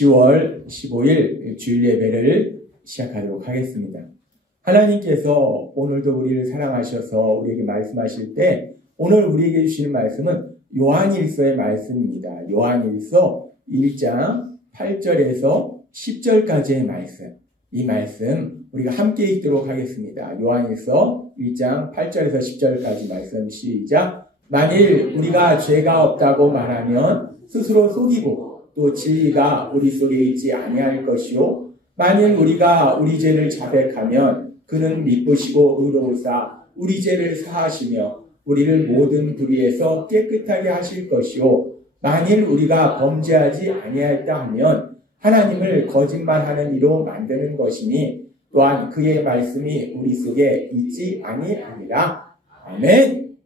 10월 15일 주일 예배를 시작하도록 하겠습니다. 하나님께서 오늘도 우리를 사랑하셔서 우리에게 말씀하실 때 오늘 우리에게 주시는 말씀은 요한일서의 말씀입니다. 요한일서 1장 8절에서 10절까지의 말씀. 이 말씀 우리가 함께 읽도록 하겠습니다. 요한일서 1장 8절에서 10절까지 말씀 시작. 만일 우리가 죄가 없다고 말하면 스스로 속이고 또 진리가 우리 속에 있지 아니할 것이요 만일 우리가 우리 죄를 자백하면 그는 미쁘시고 의로우사 우리 죄를 사하시며 우리를 모든 불의에서 깨끗하게 하실 것이요 만일 우리가 범죄하지 아니하였다 하면 하나님을 거짓말하는 이로 만드는 것이니 또한 그의 말씀이 우리 속에 있지 아니하니라. 아멘.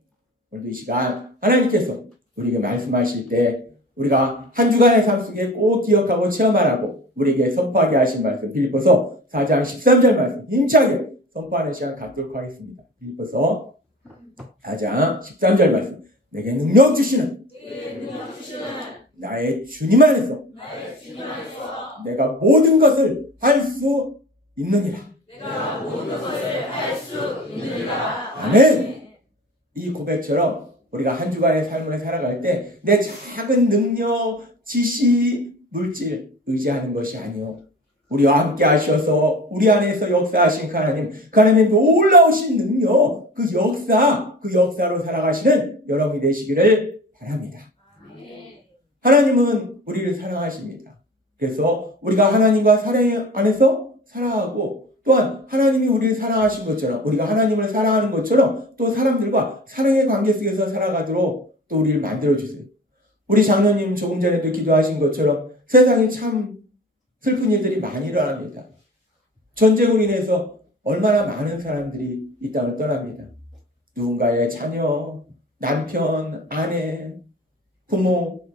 오늘도 이 시간 하나님께서 우리에게 말씀하실 때 우리가 한 주간의 삶 속에 꼭 기억하고 체험하라고 우리에게 선포하게 하신 말씀 빌립보서 4장 13절 말씀 힘차게 선포하는 시간 갖도록 하겠습니다. 빌립보서 4장 13절 말씀 내게 능력 주시는 나의 주님 안에서 내가 모든 것을 할 수 있느니라. 아멘. 이 고백처럼 우리가 한 주간의 삶을 살아갈 때 내 작은 능력, 지시, 물질 의지하는 것이 아니요 우리와 함께 하셔서 우리 안에서 역사하신 그 하나님의 놀라우신 능력, 그 역사로 살아가시는 여러분이 되시기를 바랍니다. 하나님은 우리를 사랑하십니다. 그래서 우리가 하나님과 사랑 안에서 살아가고 또한 하나님이 우리를 사랑하신 것처럼 우리가 하나님을 사랑하는 것처럼 또 사람들과 사랑의 관계 속에서 살아가도록 또 우리를 만들어주세요. 우리 장로님 조금 전에도 기도하신 것처럼 세상에 참 슬픈 일들이 많이 일어납니다. 전쟁으로 인해서 얼마나 많은 사람들이 이 땅을 떠납니다. 누군가의 자녀, 남편, 아내, 부모.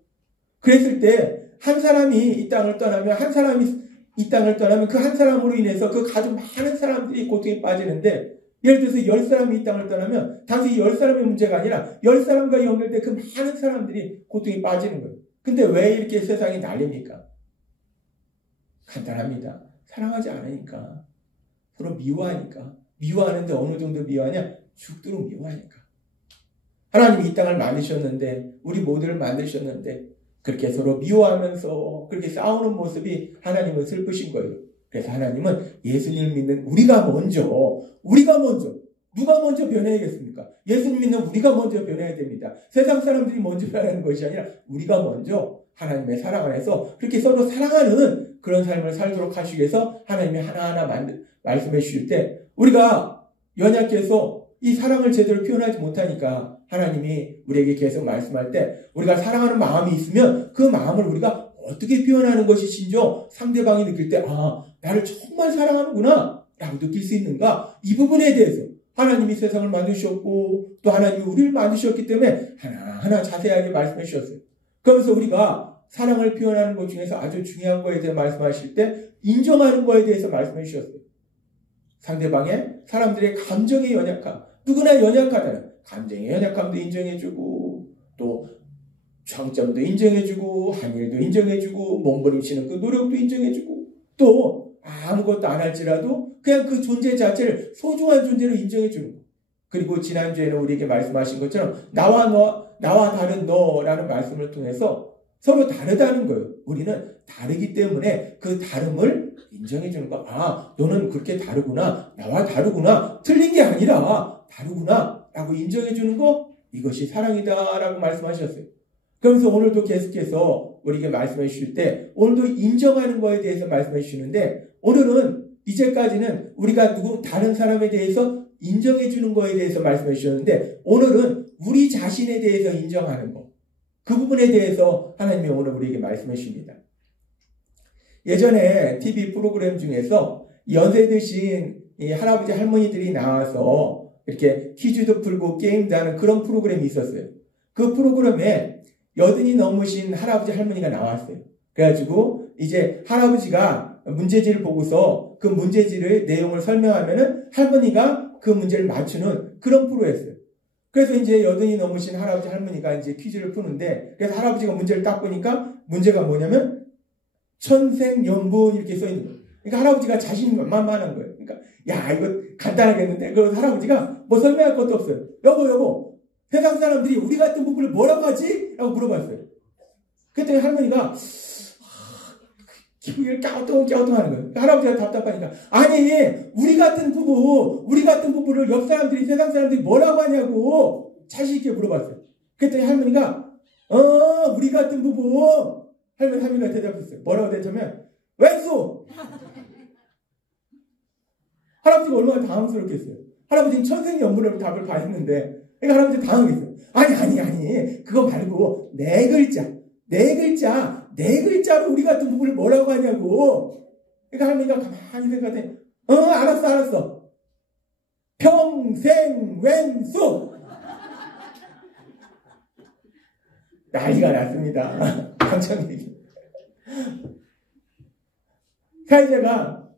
그랬을 때 한 사람이 이 땅을 떠나면 그 한 사람으로 인해서 그 가족 많은 사람들이 고통에 빠지는데 예를 들어서 10사람이 이 땅을 떠나면 당시 10사람의 문제가 아니라 10사람과 연결된 그 많은 사람들이 고통에 빠지는 거예요. 근데 왜 이렇게 세상이 난립니까? 간단합니다. 사랑하지 않으니까. 서로 미워하니까. 미워하는데 어느 정도 미워하냐? 죽도록 미워하니까. 하나님이 이 땅을 만드셨는데 우리 모두를 만드셨는데 그렇게 서로 미워하면서 그렇게 싸우는 모습이 하나님은 슬프신 거예요. 그래서 하나님은 예수님을 믿는 우리가 먼저 누가 먼저 변해야겠습니까? 예수님 믿는 우리가 먼저 변해야 됩니다. 세상 사람들이 먼저 변하는 것이 아니라 우리가 먼저 하나님의 사랑 안에서 그렇게 서로 사랑하는 그런 삶을 살도록 하시기 위해서 하나님이 하나하나 말씀해 주실 때 우리가 연약해서 이 사랑을 제대로 표현하지 못하니까 하나님이 우리에게 계속 말씀할 때 우리가 사랑하는 마음이 있으면 그 마음을 우리가 어떻게 표현하는 것이 진정 상대방이 느낄 때 나를 정말 사랑하는구나 라고 느낄 수 있는가 이 부분에 대해서 하나님이 세상을 만드셨고 또 하나님이 우리를 만드셨기 때문에 하나하나 자세하게 말씀해 주셨어요. 그러면서 우리가 사랑을 표현하는 것 중에서 아주 중요한 거에 대해 말씀하실 때 인정하는 거에 대해서 말씀해 주셨어요. 상대방의 사람들의 감정의 연약함 누구나 연약하다는 감정의 연약함도 인정해주고 또 장점도 인정해주고 한 일도 인정해주고 몸부림치는 그 노력도 인정해주고 또 아무것도 안 할지라도 그냥 그 존재 자체를 소중한 존재로 인정해주는 거. 그리고 지난주에는 우리에게 말씀하신 것처럼 나와 다른 너라는 말씀을 통해서 서로 다르다는 거예요. 우리는 다르기 때문에 그 다름을 인정해주는 거. 너는 그렇게 다르구나. 나와 다르구나. 틀린 게 아니라 다르구나. 라고 인정해주는 거. 이것이 사랑이다. 라고 말씀하셨어요. 그러면서 오늘도 계속해서 우리에게 말씀해 주실 때 오늘도 인정하는 거에 대해서 말씀해 주시는데 오늘은 이제까지는 우리가 다른 사람에 대해서 인정해 주는 거에 대해서 말씀해 주셨는데 오늘은 우리 자신에 대해서 인정하는 거. 그 부분에 대해서 하나님이 오늘 우리에게 말씀해 주십니다. 예전에 TV 프로그램 중에서 연세 드신 이 할아버지 할머니들이 나와서 이렇게 퀴즈도 풀고 게임도 하는 그런 프로그램이 있었어요. 그 프로그램에 80이 넘으신 할아버지 할머니가 나왔어요. 그래가지고 이제 할아버지가 문제지를 보고서 그 문제지의 내용을 설명하면은 할머니가 그 문제를 맞추는 그런 프로였어요. 그래서 이제 80이 넘으신 할아버지 할머니가 이제 퀴즈를 푸는데 그래서 할아버지가 문제를 딱 보니까 문제가 뭐냐면 천생연분 이렇게 써 있는 거예요. 그러니까 할아버지가 자신이 만만한 거예요. 그러니까 야 이거 간단하겠는데 그래서 할아버지가 뭐 설명할 것도 없어요. 여보 세상 사람들이 우리 같은 부부를 뭐라고 하지? 라고 물어봤어요. 그랬더니 할머니가 기분이 갸우뚱하는 거예요. 할아버지가 답답하니까 아니 우리 같은 부부를 옆 사람들이 세상 사람들이 뭐라고 하냐고 자신 있게 물어봤어요. 그랬더니 할머니가 우리 같은 부부 할머니가 대답했어요. 뭐라고 대답하면 왼수. 할아버지가 얼마나 당황스럽겠어요. 할아버지는 천생연분으로 답을 다 했는데 그러니까 할아버지 당황했어요. 아니 그거 말고 네 글자로 우리 같은 부부를 뭐라고 하냐고. 그러니까 할머니가 가만히 생각해. 알았어. 평생왼수. 난리가 났습니다. 당첨 얘기. 사회자가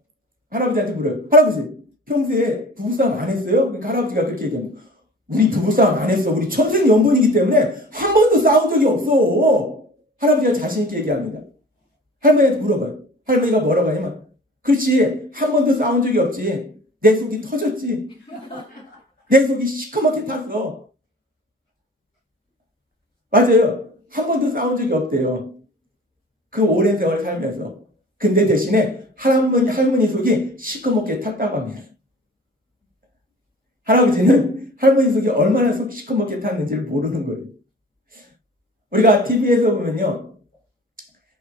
할아버지한테 물어요. 할아버지, 평소에 부부싸움 안 했어요? 그러니까 할아버지가 그렇게 얘기합니다. 우리 부부싸움 안 했어. 우리 천생연분이기 때문에 한 번도 싸운 적이 없어. 할아버지가 자신있게 얘기합니다. 할머니한테 물어봐요. 할머니가 뭐라고 하냐면 그렇지. 한 번도 싸운 적이 없지. 내 속이 터졌지. 내 속이 시커멓게 탔어. 맞아요. 한 번도 싸운 적이 없대요. 그 오랜 세월 살면서. 근데 대신에 할머니 속이 시커멓게 탔다고 합니다. 할아버지는 할머니 속이 얼마나 시커멓게 탔는지를 모르는 거예요. 우리가 TV에서 보면요.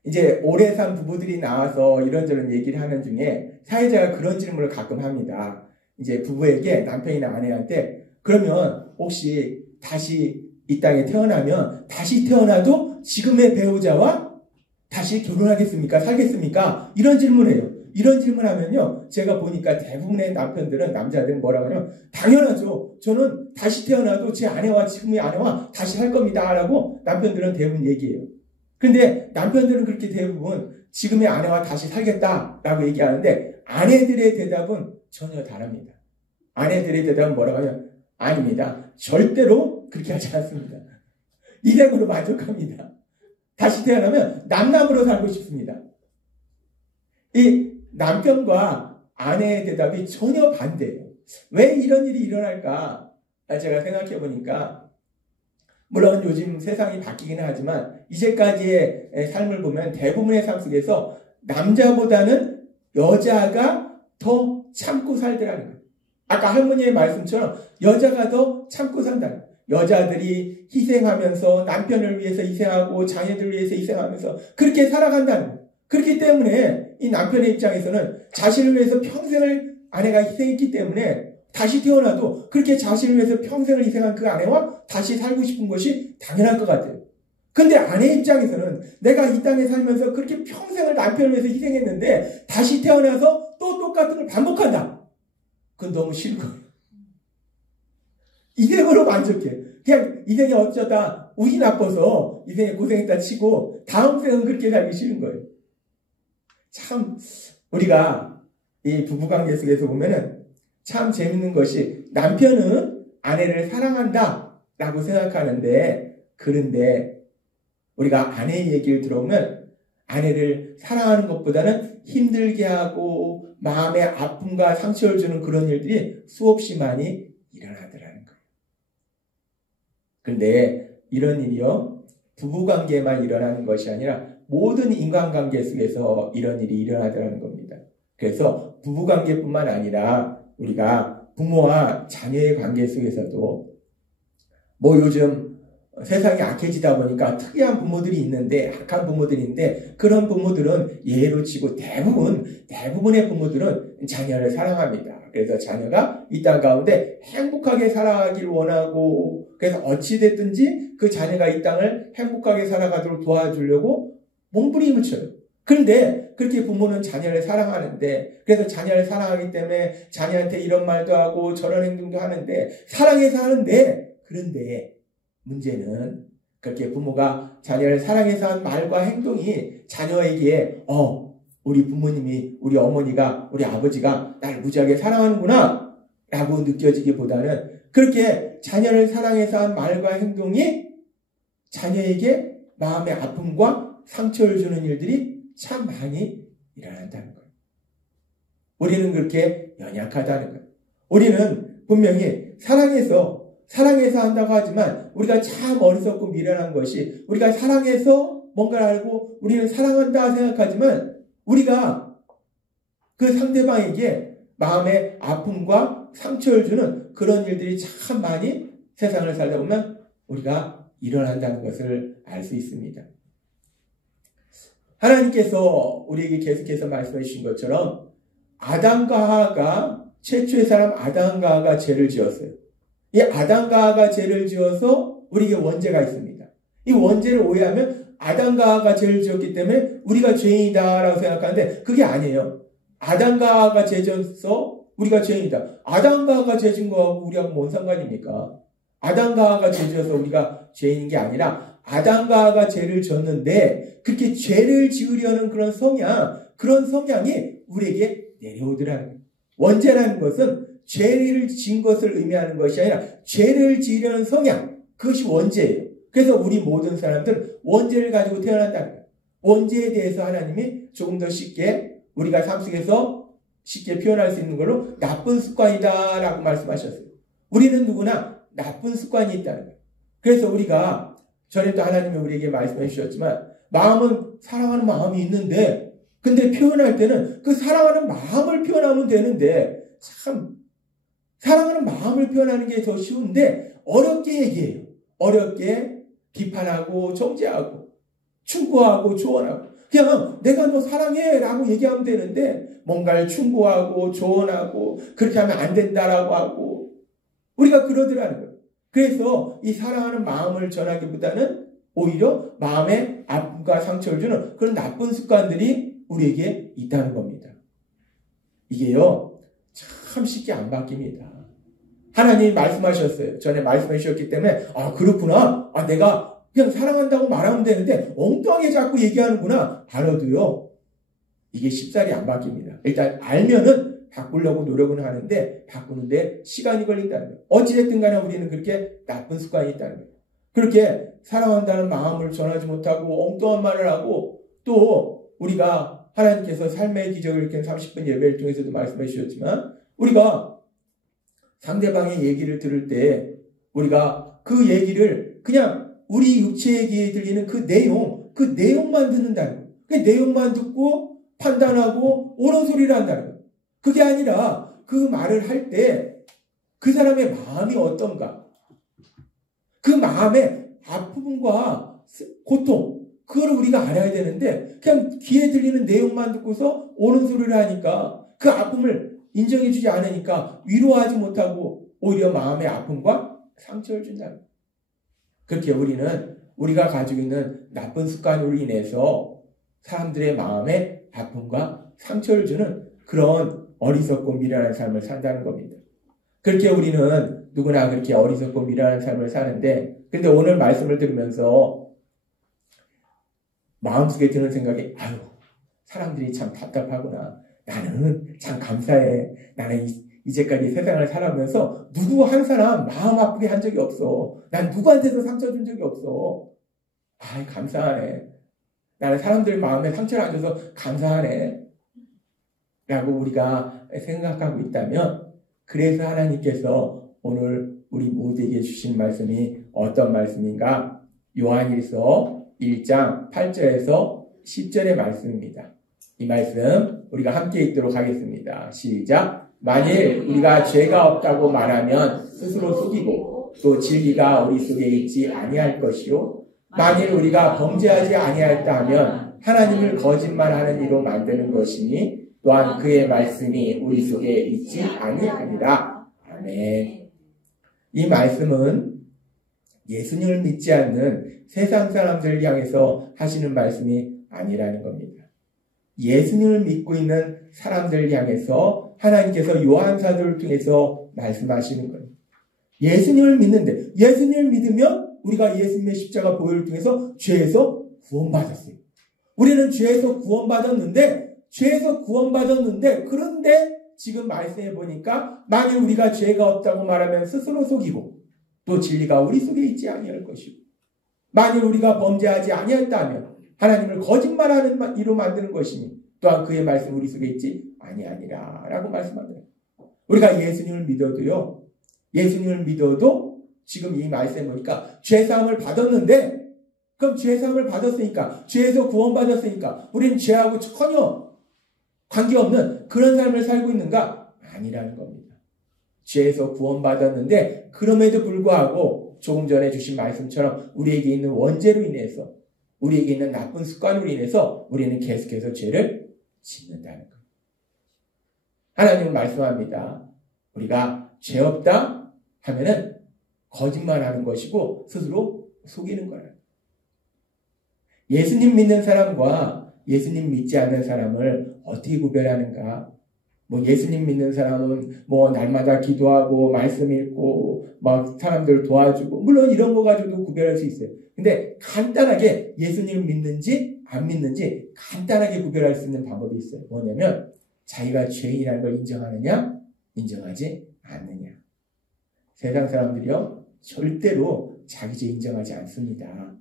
이제 오래 산 부부들이 나와서 이런저런 얘기를 하는 중에 사회자가 그런 질문을 가끔 합니다. 이제 부부에게 남편이나 아내한테 그러면 혹시 다시 이 땅에 태어나면 다시 태어나도 지금의 배우자와 다시 결혼하겠습니까? 살겠습니까? 이런 질문이에요. 이런 질문하면요. 제가 보니까 대부분의 남자들은 뭐라고 하냐면 당연하죠. 저는 다시 태어나도 제 아내와 지금의 아내와 다시 살 겁니다. 라고 남편들은 대부분 얘기해요. 그런데 남편들은 그렇게 대부분 지금의 아내와 다시 살겠다라고 얘기하는데 아내들의 대답은 전혀 다릅니다. 아내들의 대답은 뭐라고 하냐면 아닙니다. 절대로 그렇게 하지 않습니다. 이생으로 만족합니다. 다시 태어나면 남남으로 살고 싶습니다. 이 남편과 아내의 대답이 전혀 반대예요. 왜 이런 일이 일어날까? 제가 생각해 보니까 물론 요즘 세상이 바뀌기는 하지만 이제까지의 삶을 보면 대부분의 삶 속에서 남자보다는 여자가 더 참고 살더라는 거예요. 아까 할머니의 말씀처럼 여자가 더 참고 산다는 거예요. 여자들이 희생하면서 남편을 위해서 희생하고 자녀들을 위해서 희생하면서 그렇게 살아간다는 거예요. 그렇기 때문에 이 남편의 입장에서는 자신을 위해서 평생을 아내가 희생했기 때문에 다시 태어나도 그렇게 자신을 위해서 평생을 희생한 그 아내와 다시 살고 싶은 것이 당연할 것 같아요. 근데 아내 입장에서는 내가 이 땅에 살면서 그렇게 평생을 남편을 위해서 희생했는데 다시 태어나서 또 똑같은 걸 반복한다. 그건 너무 싫은 거예요. 이생으로 만족해. 그냥 이생이 어쩌다 운이 나빠서 이생에 고생했다 치고 다음 생은 그렇게 살기 싫은 거예요. 참 우리가 이 부부관계 속에서 보면은 참 재밌는 것이 남편은 아내를 사랑한다 라고 생각하는데 그런데 우리가 아내의 얘기를 들어보면 아내를 사랑하는 것보다는 힘들게 하고 마음의 아픔과 상처를 주는 그런 일들이 수없이 많이 일어나더라는 거예요. 그런데 이런 일이요 부부관계에만 일어나는 것이 아니라 모든 인간관계 속에서 이런 일이 일어나더라는 겁니다. 그래서 부부관계뿐만 아니라 우리가 부모와 자녀의 관계 속에서도 뭐 요즘 세상이 악해지다 보니까 특이한 부모들이 있는데 악한 부모들이 있는데 그런 부모들은 예로 치고 대부분의 부모들은 자녀를 사랑합니다. 그래서 자녀가 이 땅 가운데 행복하게 살아가길 원하고 그래서 어찌됐든지 그 자녀가 이 땅을 행복하게 살아가도록 도와주려고 몸부림을 쳐요. 그런데 그렇게 부모는 자녀를 사랑하는데 그래서 자녀를 사랑하기 때문에 자녀한테 이런 말도 하고 저런 행동도 하는데 사랑해서 하는데 그런데 문제는 그렇게 부모가 자녀를 사랑해서 한 말과 행동이 자녀에게 우리 부모님이 우리 어머니가 우리 아버지가 날 무지하게 사랑하는구나 라고 느껴지기보다는 그렇게 자녀를 사랑해서 한 말과 행동이 자녀에게 마음의 아픔과 상처를 주는 일들이 참 많이 일어난다는 거예요. 우리는 그렇게 연약하다는 거예요. 우리는 분명히 사랑해서 한다고 하지만 우리가 참 어리석고 미련한 것이 우리가 사랑해서 뭔가를 알고 우리는 사랑한다 생각하지만 우리가 그 상대방에게 마음의 아픔과 상처를 주는 그런 일들이 참 많이 세상을 살다 보면 우리가 일어난다는 것을 알 수 있습니다. 하나님께서 우리에게 계속해서 말씀해 주신 것처럼 아담과 하와가 최초의 사람 아담과 하와가 죄를 지었어요. 이 아담과 하와가 죄를 지어서 우리에게 원죄가 있습니다. 이 원죄를 오해하면 아담과 하와가 죄를 지었기 때문에 우리가 죄인이다라고 생각하는데 그게 아니에요. 아담과 하와가 죄 지어서 우리가 죄인이다. 아담과 하와가 죄 지은 거하고 우리하고 뭔 상관입니까? 아담과 하와가 죄 지어서 우리가 죄인인 게 아니라 아담과 하와가 죄를 졌는데 그렇게 죄를 지으려는 그런 성향이 우리에게 내려오더라는 거예요. 원죄라는 것은 죄를 지은 것을 의미하는 것이 아니라 죄를 지으려는 성향, 그것이 원죄예요. 그래서 우리 모든 사람들은 원죄를 가지고 태어난다는 거예요. 원죄에 대해서 하나님이 조금 더 쉽게 우리가 삶 속에서 쉽게 표현할 수 있는 걸로 나쁜 습관이다라고 말씀하셨어요. 우리는 누구나 나쁜 습관이 있다는 거예요. 그래서 우리가 전에도 하나님이 우리에게 말씀해 주셨지만 마음은 사랑하는 마음이 있는데 근데 표현할 때는 그 사랑하는 마음을 표현하면 되는데 참 사랑하는 마음을 표현하는 게 더 쉬운데 어렵게 얘기해요. 어렵게 비판하고 정죄하고 충고하고 조언하고 그냥 내가 너 사랑해 라고 얘기하면 되는데 뭔가를 충고하고 조언하고 그렇게 하면 안 된다라고 하고 우리가 그러더라는 거예요. 그래서 이 사랑하는 마음을 전하기보다는 오히려 마음에 아픔과 상처를 주는 그런 나쁜 습관들이 우리에게 있다는 겁니다. 이게요 참 쉽게 안 바뀝니다. 하나님이 말씀하셨어요. 전에 말씀해 주셨기 때문에 그렇구나. 내가 그냥 사랑한다고 말하면 되는데 엉뚱하게 자꾸 얘기하는구나. 알아도요 이게 쉽사리 안 바뀝니다. 일단 알면은 바꾸려고 노력은 하는데 바꾸는데 시간이 걸린다는 거예요. 어찌됐든 간에 우리는 그렇게 나쁜 습관이 있다는 거예요. 그렇게 사랑한다는 마음을 전하지 못하고 엉뚱한 말을 하고 또 우리가 하나님께서 삶의 기적을 일으킨 30분 예배를 통해서도 말씀해 주셨지만 우리가 상대방의 얘기를 들을 때 우리가 그 얘기를 그냥 우리 육체에 들리는 그 내용만 듣는다는 거예요. 그 내용만 듣고 판단하고 옳은 소리를 한다는 거예요. 그게 아니라 그 말을 할 때 그 사람의 마음이 어떤가? 그 마음의 아픔과 고통, 그걸 우리가 알아야 되는데 그냥 귀에 들리는 내용만 듣고서 옳은 소리를 하니까 그 아픔을 인정해주지 않으니까 위로하지 못하고 오히려 마음의 아픔과 상처를 준다는 거예요. 그렇게 우리는 우리가 가지고 있는 나쁜 습관으로 인해서 사람들의 마음에 아픔과 상처를 주는 그런 어리석고 미련한 삶을 산다는 겁니다. 그렇게 우리는 누구나 그렇게 어리석고 미련한 삶을 사는데 근데 오늘 말씀을 들으면서 마음속에 드는 생각이 사람들이 참 답답하구나. 나는 참 감사해. 나는 이제까지 세상을 살아오면서 누구 한 사람 마음 아프게 한 적이 없어. 난 누구한테도 상처 준 적이 없어. 감사하네. 나는 사람들 마음에 상처를 안 줘서 감사하네. 라고 우리가 생각하고 있다면 그래서 하나님께서 오늘 우리 모두에게 주신 말씀이 어떤 말씀인가? 요한일서 1장 8절에서 10절의 말씀입니다. 이 말씀 우리가 함께 읽도록 하겠습니다. 시작. 만일 우리가 죄가 없다고 말하면 스스로 속이고 또 진리가 우리 속에 있지 아니할 것이요. 만일 우리가 범죄하지 아니하였다 하면 하나님을 거짓말하는 이로 만드는 것이니 또한 그의 말씀이 우리 속에 있지 아니하니라. 아멘. 이 말씀은 예수님을 믿지 않는 세상 사람들을 향해서 하시는 말씀이 아니라는 겁니다. 예수님을 믿고 있는 사람들을 향해서 하나님께서 요한 사도를 통해서 말씀하시는 거예요. 예수님을 믿는데 예수님을 믿으면 우리가 예수님의 십자가 보혈을 통해서 죄에서 구원받았어요. 우리는 죄에서 구원받았는데 그런데 지금 말씀해 보니까 만일 우리가 죄가 없다고 말하면 스스로 속이고 또 진리가 우리 속에 있지 아니할 것이고 만일 우리가 범죄하지 아니했다면 하나님을 거짓말하는 이로 만드는 것이니 또한 그의 말씀 우리 속에 있지 아니하니라 라고 말씀합니다. 우리가 예수님을 믿어도요. 예수님을 믿어도 지금 이 말씀에 보니까 죄사함을 받았는데 그럼 죄사함을 받았으니까 죄에서 구원받았으니까 우리는 죄하고 전혀 관계없는 그런 삶을 살고 있는가? 아니라는 겁니다. 죄에서 구원받았는데 그럼에도 불구하고 조금 전에 주신 말씀처럼 우리에게 있는 원죄로 인해서 우리에게 있는 나쁜 습관으로 인해서 우리는 계속해서 죄를 짓는다는 거예요. 하나님은 말씀합니다. 우리가 죄 없다 하면은 거짓말하는 것이고 스스로 속이는 거예요. 예수님 믿는 사람과 예수님 믿지 않는 사람을 어떻게 구별하는가? 예수님 믿는 사람은 날마다 기도하고 말씀 읽고 막 사람들 도와주고 물론 이런 거 가지고도 구별할 수 있어요. 근데 간단하게 예수님을 믿는지 안 믿는지 간단하게 구별할 수 있는 방법이 있어요. 뭐냐면 자기가 죄인이라는 걸 인정하느냐 인정하지 않느냐. 세상 사람들이요 절대로 자기 죄 인정하지 않습니다.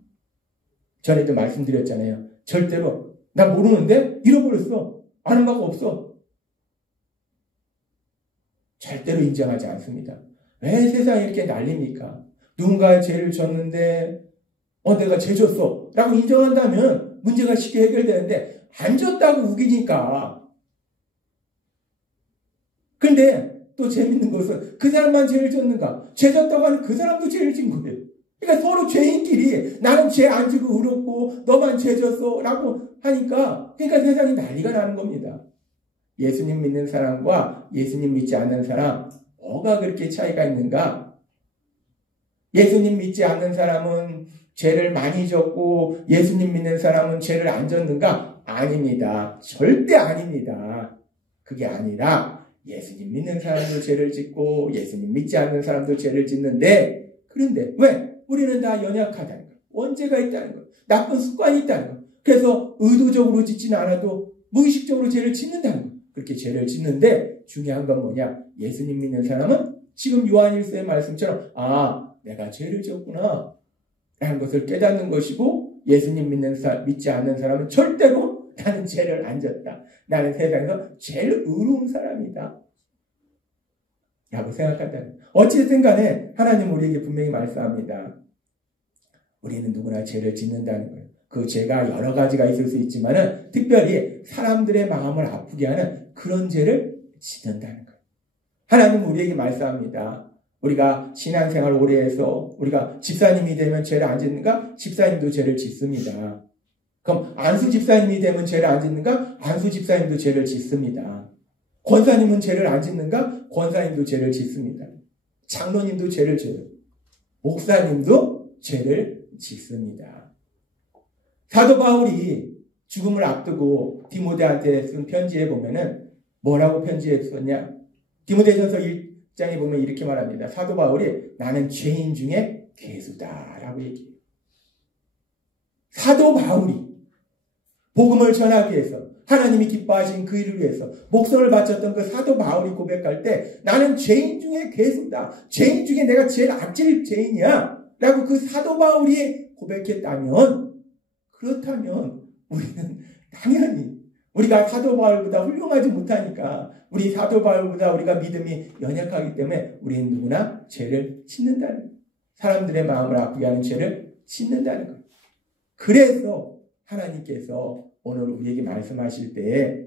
전에도 말씀드렸잖아요. 절대로 나 모르는데 잃어버렸어. 아는 바가 없어. 절대로 인정하지 않습니다. 왜 세상이 이렇게 난립니까? 누군가의 죄를 졌는데 내가 죄 졌어 라고 인정한다면 문제가 쉽게 해결되는데 안 졌다고 우기니까. 그런데 또 재밌는 것은 그 사람만 죄를 졌는가? 죄 졌다고 하는 그 사람도 죄를 진 거예요. 그러니까 서로 죄인끼리 나는 죄 안 지고 의롭고 너만 죄 졌어 라고 하니까 그러니까 세상이 난리가 나는 겁니다. 예수님 믿는 사람과 예수님 믿지 않는 사람 뭐가 그렇게 차이가 있는가? 예수님 믿지 않는 사람은 죄를 많이 졌고 예수님 믿는 사람은 죄를 안 졌는가? 아닙니다. 절대 아닙니다. 그게 아니라 예수님 믿는 사람도 죄를 짓고 예수님 믿지 않는 사람도 죄를 짓는데 그런데 왜? 우리는 다 연약하다는 거예요. 원죄가 있다는 거예요. 나쁜 습관이 있다는 거예요. 그래서 의도적으로 짓지는 않아도 무의식적으로 죄를 짓는다는 거예요. 그렇게 죄를 짓는데 중요한 건 뭐냐? 예수님 믿는 사람은 지금 요한일서의 말씀처럼 내가 죄를 졌구나 라는 것을 깨닫는 것이고 예수님 믿지 않는 사람은 절대로 나는 죄를 안 졌다. 나는 세상에서 제일 의로운 사람이다. 라고 생각한다는 거예요. 어찌됐든 간에 하나님 우리에게 분명히 말씀합니다. 우리는 누구나 죄를 짓는다는 거예요. 그 죄가 여러 가지가 있을 수 있지만은 특별히 사람들의 마음을 아프게 하는 그런 죄를 짓는다는 거예요. 하나님 우리에게 말씀합니다. 우리가 신앙생활 오래 해서 우리가 집사님이 되면 죄를 안 짓는가? 집사님도 죄를 짓습니다. 그럼 안수 집사님이 되면 죄를 안 짓는가? 안수 집사님도 죄를 짓습니다. 권사님은 죄를 안 짓는가? 권사님도 죄를 짓습니다. 장로님도 죄를 져요. 목사님도 죄를 짓습니다. 사도 바울이 죽음을 앞두고 디모데한테 쓴 편지에 보면은 뭐라고 편지에 썼냐? 디모데전서 1장에 보면 이렇게 말합니다. 사도 바울이 나는 죄인 중에 괴수다라고 얘기해요. 사도 바울이 복음을 전하기 위해서 하나님이 기뻐하신 그 일을 위해서 목숨을 바쳤던 그 사도 바울이 고백할 때 나는 죄인 중에 괴수다. 죄인 중에 내가 제일 악질 죄인이야. 라고 그 사도 바울이 고백했다면 그렇다면 우리는 당연히 우리가 사도 바울보다 훌륭하지 못하니까 우리 사도 바울보다 우리가 믿음이 연약하기 때문에 우리는 누구나 죄를 짓는다는 거예요. 사람들의 마음을 아프게 하는 죄를 짓는다는 거예요. 그래서 하나님께서 오늘 우리에게 말씀하실 때에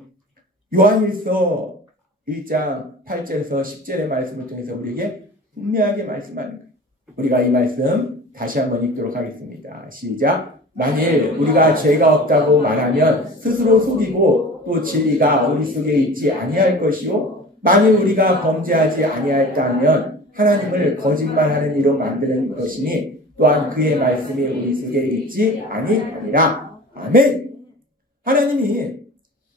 요한일서 1장 8절에서 10절의 말씀을 통해서 우리에게 분명하게 말씀하는 거예요. 우리가 이 말씀 다시 한번 읽도록 하겠습니다. 시작. 만일 우리가 죄가 없다고 말하면 스스로 속이고 또 진리가 우리 속에 있지 아니할 것이요 만일 우리가 범죄하지 아니하였다면 하나님을 거짓말하는 이로 만드는 것이니 또한 그의 말씀이 우리 속에 있지 아니하리라. 아멘. 하나님이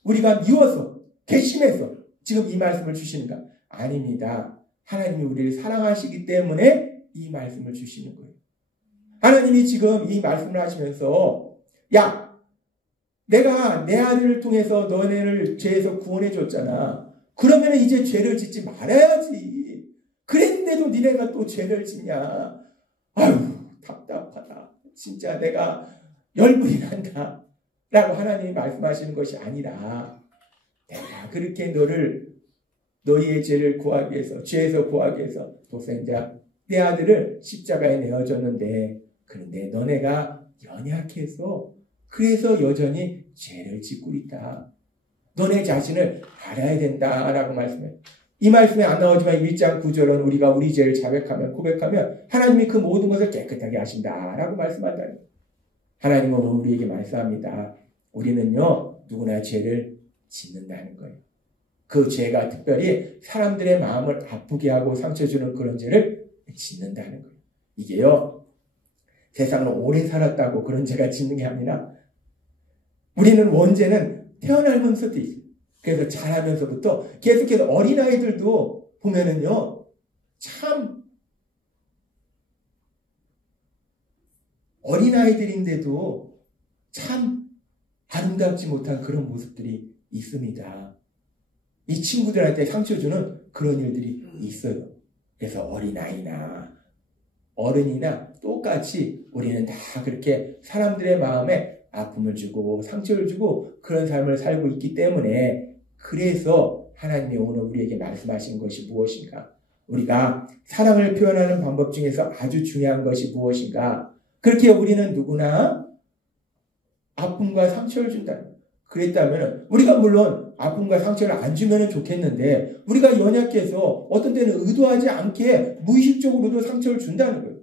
우리가 미워서 괘씸해서 지금 이 말씀을 주시는가? 아닙니다. 하나님이 우리를 사랑하시기 때문에 이 말씀을 주시는 거예요. 하나님이 지금 이 말씀을 하시면서 야 내가 내 아들을 통해서 너네를 죄에서 구원해 줬잖아. 그러면 이제 죄를 짓지 말아야지. 그랬는데도 니네가 또 죄를 짓냐. 아유 답답하다. 진짜 내가 열불이 난다. 라고 하나님이 말씀하시는 것이 아니라 내가 그렇게 너희의 죄를 구하기 위해서, 죄에서 구하기 위해서 독생자 내 아들을 십자가에 내어줬는데 그런데 너네가 연약해서 그래서 여전히 죄를 짓고 있다. 너네 자신을 알아야 된다라고 말씀해요. 이 말씀에 안 나오지만 1장 9절은 우리가 우리 죄를 자백하면 고백하면 하나님이 그 모든 것을 깨끗하게 하신다라고 말씀한다. 하나님은 우리에게 말씀합니다. 우리는요 누구나 죄를 짓는다는 거예요. 그 죄가 특별히 사람들의 마음을 아프게 하고 상처 주는 그런 죄를 짓는다는 거예요. 이게요 세상을 오래 살았다고 그런 죄가 짓는 게 아니라 우리는 원죄는 태어나면서도 있어요. 그래서 자라면서부터 계속해서 어린아이들도 보면은요 참 어린아이들인데도 참 아름답지 못한 그런 모습들이 있습니다. 이 친구들한테 상처 주는 그런 일들이 있어요. 그래서 어린아이나 어른이나 똑같이 우리는 다 그렇게 사람들의 마음에 아픔을 주고 상처를 주고 그런 삶을 살고 있기 때문에 그래서 하나님이 오늘 우리에게 말씀하신 것이 무엇인가? 우리가 사랑을 표현하는 방법 중에서 아주 중요한 것이 무엇인가? 그렇게 우리는 누구나 아픔과 상처를 준다. 그랬다면 우리가 물론 아픔과 상처를 안 주면 좋겠는데 우리가 연약해서 어떤 때는 의도하지 않게 무의식적으로도 상처를 준다는 거예요.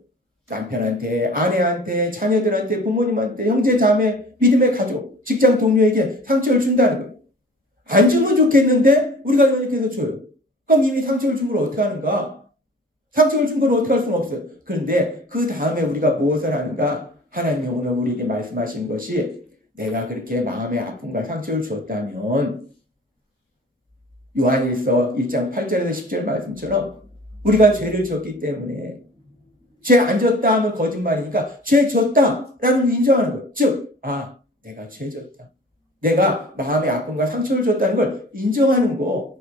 남편한테, 아내한테, 자녀들한테, 부모님한테, 형제, 자매, 믿음의 가족, 직장 동료에게 상처를 준다는 거예요. 안 주면 좋겠는데 우리가 연약해서 줘요. 그럼 이미 상처를 준 걸 어떻게 하는가? 상처를 준 걸 어떻게 할 수는 없어요. 그런데 그 다음에 우리가 무엇을 하는가? 하나님이 오늘 우리에게 말씀하신 것이 내가 그렇게 마음의 아픔과 상처를 주었다면 요한일서 1장 8절에서 10절 말씀처럼 우리가 죄를 졌기 때문에 죄 안 졌다 하면 거짓말이니까 죄 졌다라는 걸 인정하는 거예요. 즉, 내가 죄 졌다. 내가 마음의 아픔과 상처를 줬다는 걸 인정하는 거.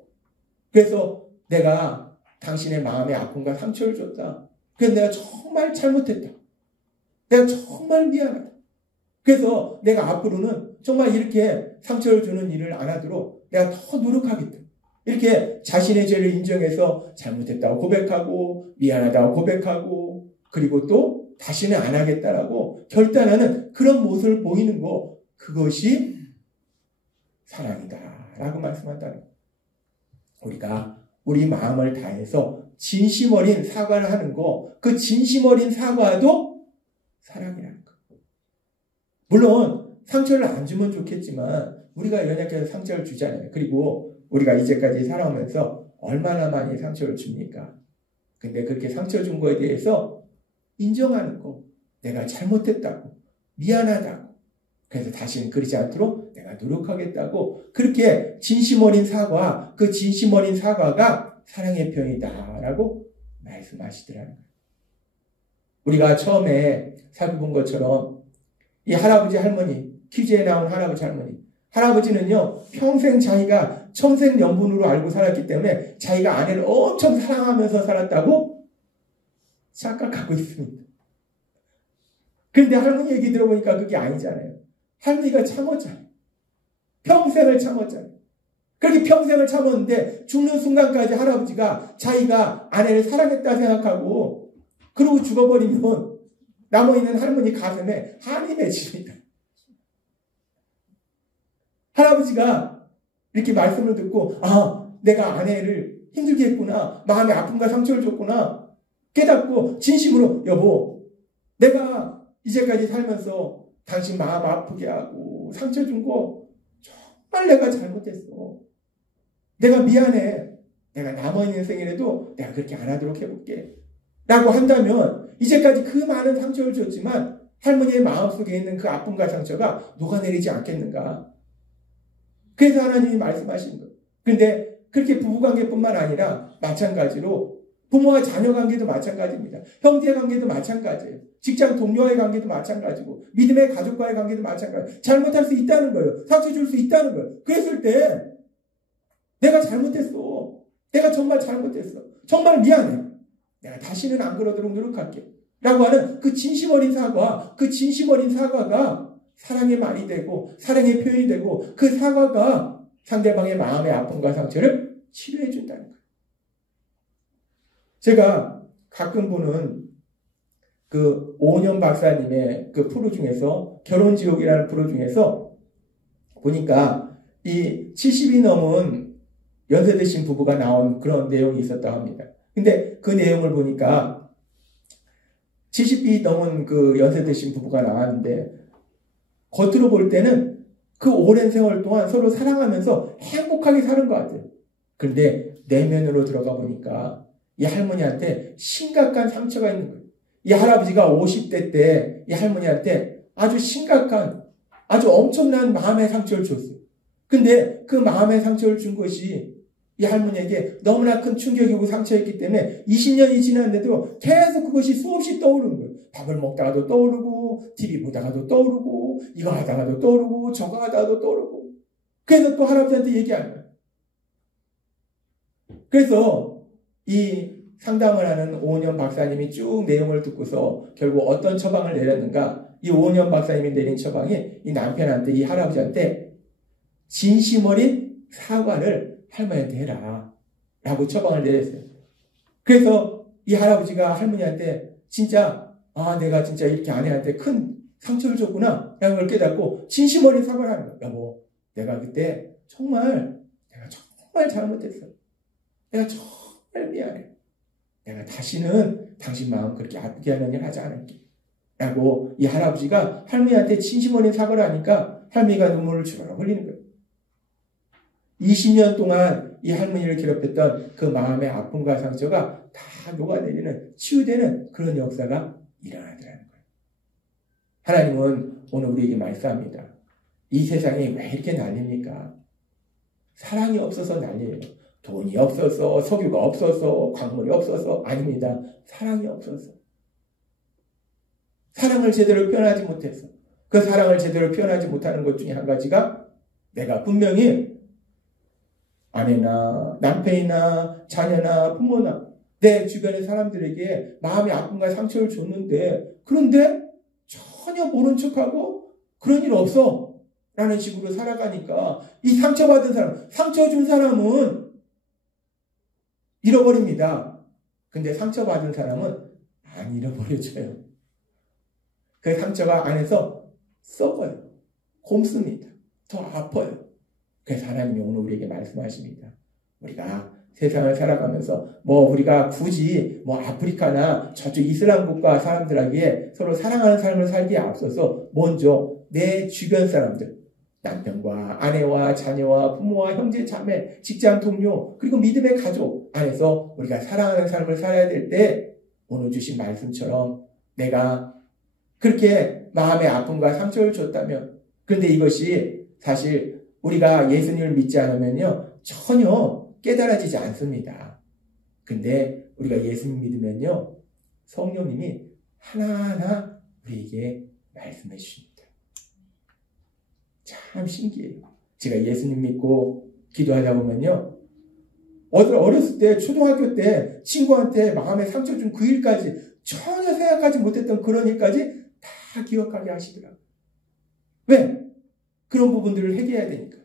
그래서 내가 당신의 마음의 아픔과 상처를 줬다. 그래서 내가 정말 잘못했다. 내가 정말 미안하다. 그래서 내가 앞으로는 정말 이렇게 상처를 주는 일을 안 하도록 내가 더 노력하겠다. 이렇게 자신의 죄를 인정해서 잘못했다고 고백하고 미안하다고 고백하고 그리고 또 다시는 안 하겠다라고 결단하는 그런 모습을 보이는 거 그것이 사랑이다라고 말씀한다는 거예요. 우리가 우리 마음을 다해서 진심 어린 사과를 하는 거 그 진심 어린 사과도 사랑이라는 거예요. 물론 상처를 안 주면 좋겠지만 우리가 연약해서 상처를 주잖아요. 그리고 우리가 이제까지 살아오면서 얼마나 많이 상처를 줍니까? 근데 그렇게 상처 준 거에 대해서 인정하는 거, 내가 잘못했다고, 미안하다고, 그래서 다시는 그러지 않도록 내가 노력하겠다고 그렇게 진심 어린 사과, 그 진심 어린 사과가 사랑의 표현이다라고 말씀하시더라는 거예요. 우리가 처음에 살펴본 것처럼 이 할아버지 할머니, 퀴즈에 나온 할아버지 할머니, 할아버지는요 평생 자기가 천생연분으로 알고 살았기 때문에 자기가 아내를 엄청 사랑하면서 살았다고 착각하고 있습니다. 그런데 할머니 얘기 들어보니까 그게 아니잖아요. 할머니가 참았잖아요. 평생을 참았잖아요. 그렇게 평생을 참았는데 죽는 순간까지 할아버지가 자기가 아내를 사랑했다 생각하고 그러고 죽어버리면 남아있는 할머니 가슴에 한이 맺힙니다. 할아버지가 이렇게 말씀을 듣고 내가 아내를 힘들게 했구나. 마음에 아픔과 상처를 줬구나. 깨닫고 진심으로 여보 내가 이제까지 살면서 당신 마음 아프게 하고 상처 준 거 정말 내가 잘못했어. 내가 미안해. 내가 남아있는 생이라도 내가 그렇게 안 하도록 해볼게. 라고 한다면 이제까지 그 많은 상처를 줬지만 할머니의 마음속에 있는 그 아픔과 상처가 녹아내리지 않겠는가. 그래서 하나님이 말씀하신 거예요. 그런데 그렇게 부부관계뿐만 아니라 마찬가지로 부모와 자녀 관계도 마찬가지입니다. 형제 관계도 마찬가지예요. 직장 동료와의 관계도 마찬가지고 믿음의 가족과의 관계도 마찬가지예요. 잘못할 수 있다는 거예요. 상처 줄 수 있다는 거예요. 그랬을 때 내가 잘못했어. 내가 정말 잘못했어. 정말 미안해. 내가 다시는 안 그러도록 노력할게. 라고 하는 그 진심 어린 사과, 그 진심 어린 사과가 사랑의 말이 되고 사랑의 표현이 되고 그 사과가 상대방의 마음의 아픔과 상처를 치료해 준다는 거예요. 제가 가끔 보는 그 오은영 박사님의 그 프로 중에서 결혼지옥이라는 프로 중에서 보니까 이 70이 넘은 연세 드신 부부가 나온 그런 내용이 있었다고 합니다. 근데 그 내용을 보니까 70이 넘은 그 연세 드신 부부가 나왔는데 겉으로 볼 때는 그 오랜 세월 동안 서로 사랑하면서 행복하게 사는 것 같아요. 그런데 내면으로 들어가 보니까 이 할머니한테 심각한 상처가 있는 거예요. 이 할아버지가 50대 때 이 할머니한테 아주 심각한, 아주 엄청난 마음의 상처를 줬어요. 근데 그 마음의 상처를 준 것이 이 할머니에게 너무나 큰 충격이고 상처였기 때문에 20년이 지났는데도 계속 그것이 수없이 떠오르는 거예요. 밥을 먹다가도 떠오르고, TV 보다가도 떠오르고, 이거 하다가도 떠오르고, 저거 하다가도 떠오르고. 그래서 또 할아버지한테 얘기하는 거예요. 그래서 이 상담을 하는 오은영 박사님이 쭉 내용을 듣고서 결국 어떤 처방을 내렸는가? 이 오은영 박사님이 내린 처방이 이 남편한테, 이 할아버지한테 진심 어린 사과를 할머니한테 해라 라고 처방을 내렸어요. 그래서 이 할아버지가 할머니한테 진짜 내가 진짜 이렇게 아내한테 큰 상처를 줬구나 라는 걸 깨닫고 진심 어린 사과를 하는 거예요. 여보, 내가 그때 정말 잘못했어. 내가 정말 미안해. 내가 다시는 당신 마음 그렇게 아프게 하는 일 하지 않을게. 라고 이 할아버지가 할머니한테 진심 어린 사과를 하니까 할머니가 눈물을 주르륵 흘리는 거예요. 20년 동안 이 할머니를 괴롭혔던 그 마음의 아픔과 상처가 다 녹아내리는, 치유되는 그런 역사가 일어나더라는 거예요. 하나님은 오늘 우리에게 말씀합니다. 이 세상이 왜 이렇게 난립니까? 사랑이 없어서 난리예요. 돈이 없어서, 석유가 없어서, 광물이 없어서 아닙니다. 사랑이 없어서. 사랑을 제대로 표현하지 못해서. 그 사랑을 제대로 표현하지 못하는 것 중에 한 가지가 내가 분명히 아내나 남편이나 자녀나 부모나 내 주변의 사람들에게 마음의 아픔과 상처를 줬는데 그런데 전혀 모른 척하고 그런 일 없어 라는 식으로 살아가니까 이 상처받은 사람, 상처 준 사람은 잃어버립니다. 근데 상처받은 사람은 안 잃어버려져요. 그 상처가 안에서 썩어요. 곰습니다. 더 아파요. 그래서 하나님이 오늘 우리에게 말씀하십니다. 우리가 세상을 살아가면서 우리가 굳이 아프리카나 저쪽 이슬람 국가 사람들에게 서로 사랑하는 삶을 살기에 앞서서 먼저 내 주변 사람들, 남편과 아내와 자녀와 부모와 형제 자매, 직장 동료, 그리고 믿음의 가족 안에서 우리가 사랑하는 삶을 살아야 될 때 오늘 주신 말씀처럼 내가 그렇게 마음의 아픔과 상처를 줬다면, 그런데 이것이 사실 우리가 예수님을 믿지 않으면요 전혀 깨달아지지 않습니다. 근데 우리가 예수님 믿으면요 성령님이 하나하나 우리에게 말씀해 주십니다. 참 신기해요. 제가 예수님 믿고 기도하다 보면요 어렸을 때 초등학교 때 친구한테 마음에 상처 준 그 일까지 전혀 생각하지 못했던 그런 일까지 다 기억하게 하시더라고요. 왜? 그런 부분들을 해결해야 되니까.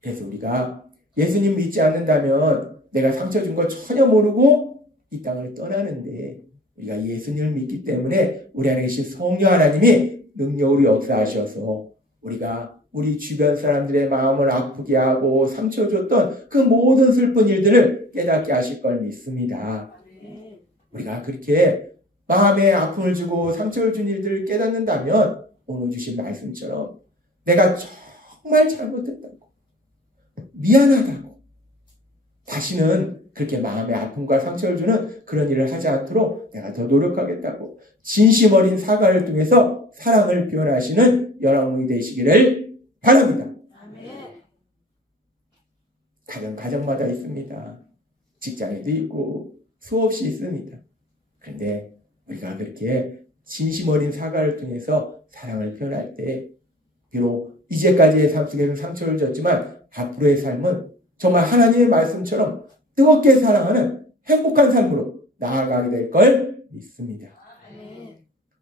그래서 우리가 예수님 믿지 않는다면 내가 상처 준 거 전혀 모르고 이 땅을 떠나는데 우리가 예수님을 믿기 때문에 우리 안에 계신 성령 하나님이 능력으로 역사하셔서 우리가 우리 주변 사람들의 마음을 아프게 하고 상처 줬던 그 모든 슬픈 일들을 깨닫게 하실 걸 믿습니다. 우리가 그렇게 마음에 아픔을 주고 상처를 준 일들을 깨닫는다면 오늘 주신 말씀처럼 내가 정말 잘못했다고, 미안하다고, 다시는 그렇게 마음의 아픔과 상처를 주는 그런 일을 하지 않도록 내가 더 노력하겠다고 진심 어린 사과를 통해서 사랑을 표현하시는 여러분이 되시기를 바랍니다. 가정마다 있습니다. 직장에도 있고 수없이 있습니다. 그런데 우리가 그렇게 진심 어린 사과를 통해서 사랑을 표현할 때 비록 이제까지의 삶 속에서 상처를 줬지만 앞으로의 삶은 정말 하나님의 말씀처럼 뜨겁게 사랑하는 행복한 삶으로 나아가게 될 걸 믿습니다.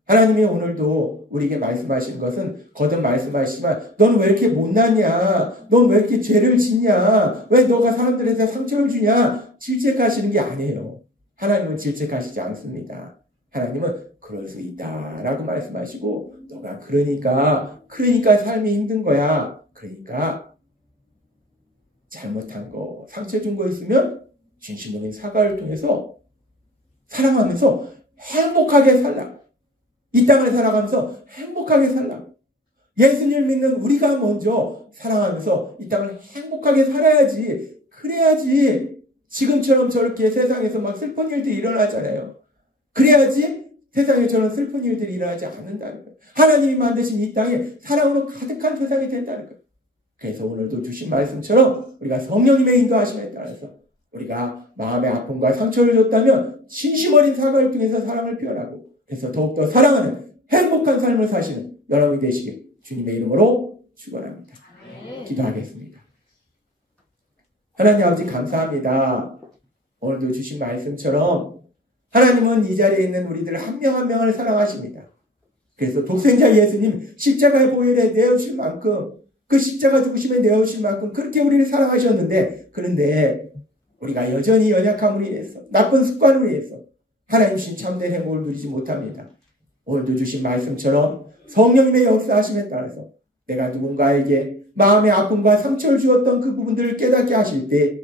하나님이 오늘도 우리에게 말씀하시는 것은 거듭 말씀하시지만 넌 왜 이렇게 못났냐? 넌 왜 이렇게 죄를 짓냐? 왜 너가 사람들한테 상처를 주냐? 질책하시는 게 아니에요. 하나님은 질책하시지 않습니다. 하나님은 그럴 수 있다라고 말씀하시고 너가 그러니까 삶이 힘든 거야. 그러니까 잘못한 거, 상처 준 거 있으면 진심으로 사과를 통해서 사랑하면서 행복하게 살라. 이 땅을 살아가면서 행복하게 살라. 예수님을 믿는 우리가 먼저 사랑하면서 이 땅을 행복하게 살아야지. 그래야지 지금처럼 저렇게 세상에서 막 슬픈 일들이 일어나잖아요. 그래야지 세상에 저런 슬픈 일들이 일어나지 않는다는 거예요. 하나님이 만드신 이 땅에 사랑으로 가득한 세상이 된다는 거예요. 그래서 오늘도 주신 말씀처럼 우리가 성령님의 인도하심에 따라서 우리가 마음의 아픔과 상처를 줬다면 진심 어린 사과를 통해서 사랑을 표현하고 그래서 더욱더 사랑하는 행복한 삶을 사시는 여러분이 되시길 주님의 이름으로 축원합니다. 기도하겠습니다. 하나님 아버지 감사합니다. 오늘도 주신 말씀처럼 하나님은 이 자리에 있는 우리들 한 명 한 명을 사랑하십니다. 그래서 독생자 예수님 십자가의 보혈에 내어주실 만큼 그 십자가 죽으심에 내어주실 만큼 그렇게 우리를 사랑하셨는데 그런데 우리가 여전히 연약함으로 인해서 나쁜 습관으로 인해서 하나님 신 참된 행복을 누리지 못합니다. 오늘도 주신 말씀처럼 성령님의 역사하심에 따라서 내가 누군가에게 마음의 아픔과 상처를 주었던 그 부분들을 깨닫게 하실 때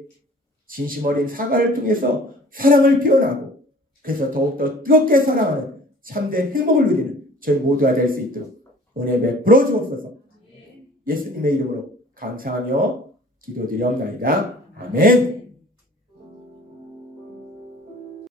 진심 어린 사과를 통해서 사랑을 표현하고 그래서 더욱더 뜨겁게 사랑하는 참된 행복을 누리는 저희 모두가 될 수 있도록 은혜 베풀어 주옵소서. 예수님의 이름으로 감사하며 기도드리옵나이다. 아멘.